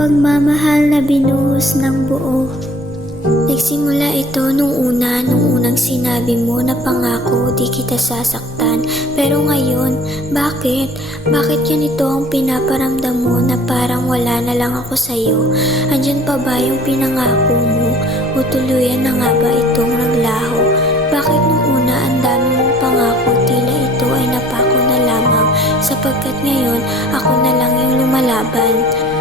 Pagmamahal na binuhos ng buo. Nagsimula ito nung unang sinabi mo na pangako di kita sasaktan. Pero ngayon, bakit? Bakit ganito ang pinaparamdam mo na parang wala na lang ako sa'yo? Andyan pa ba yung pinangako mo? O tuluyan na nga ba itong naglaho? Bakit nung una ang dami mong pangako tila ito ay napako na lamang? Sapagkat ngayon, ako na lang yung lumalaban.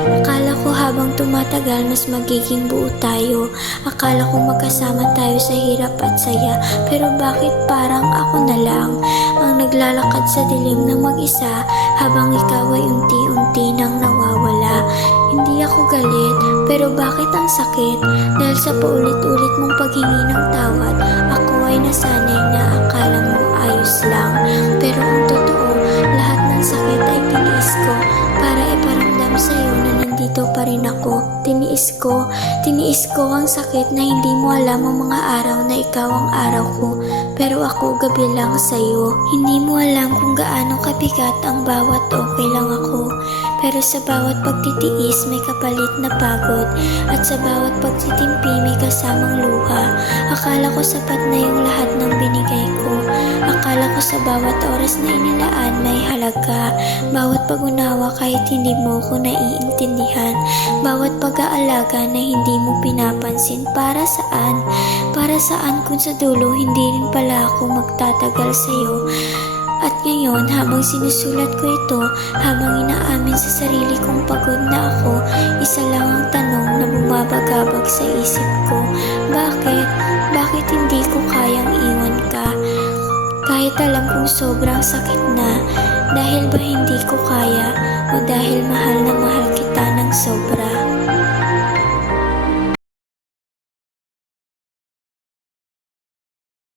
Akala ko habang tumatagal mas magiging buo tayo. Akala ko magkasama tayo sa hirap at saya. Pero bakit parang ako na lang ang naglalakad sa dilim ng mag-isa habang ikaw ay unti-unti nang nawawala? Hindi ako galit, pero bakit ang sakit? Dahil sa paulit-ulit mong paghingi ng tawad, ako ay nasanay na akala mo ayos lang. Pero ang totoo, lahat ng sakit ay tiniis ko para iparamdam sa'yo na nandito pa rin ako. Tiniis ko ang sakit na hindi mo alam ang mga araw na ikaw ang araw ko. Pero ako gabi lang sa'yo. Hindi mo alam kung gaano kabigat ang bawat okay lang ako. Pero sa bawat pagtitiis may kapalit na pagod. At sa bawat pagtitimpi may kasamang luha. Akala ko sapat na yung lahat ng binigay ko. Akala ko sa bawat oras na inilaan may halaga. Bawat pag-unawa kahit hindi mo ko naiintindihan. Bawat pag-aalaga na hindi mo pinapansin. Para saan? Para saan kung sa dulo hindi rin pala ako magtatagal sa'yo? At ngayon, habang sinusulat ko ito, habang inaamin sa sarili kong pagod na ako, isa lang ang tanong na bumabagabag sa isip ko. Bakit? Bakit hindi ko kayang iwan ka? Kahit alam kong sobrang sakit na, dahil ba hindi ko kaya o dahil mahal na mahal kita ng sobra?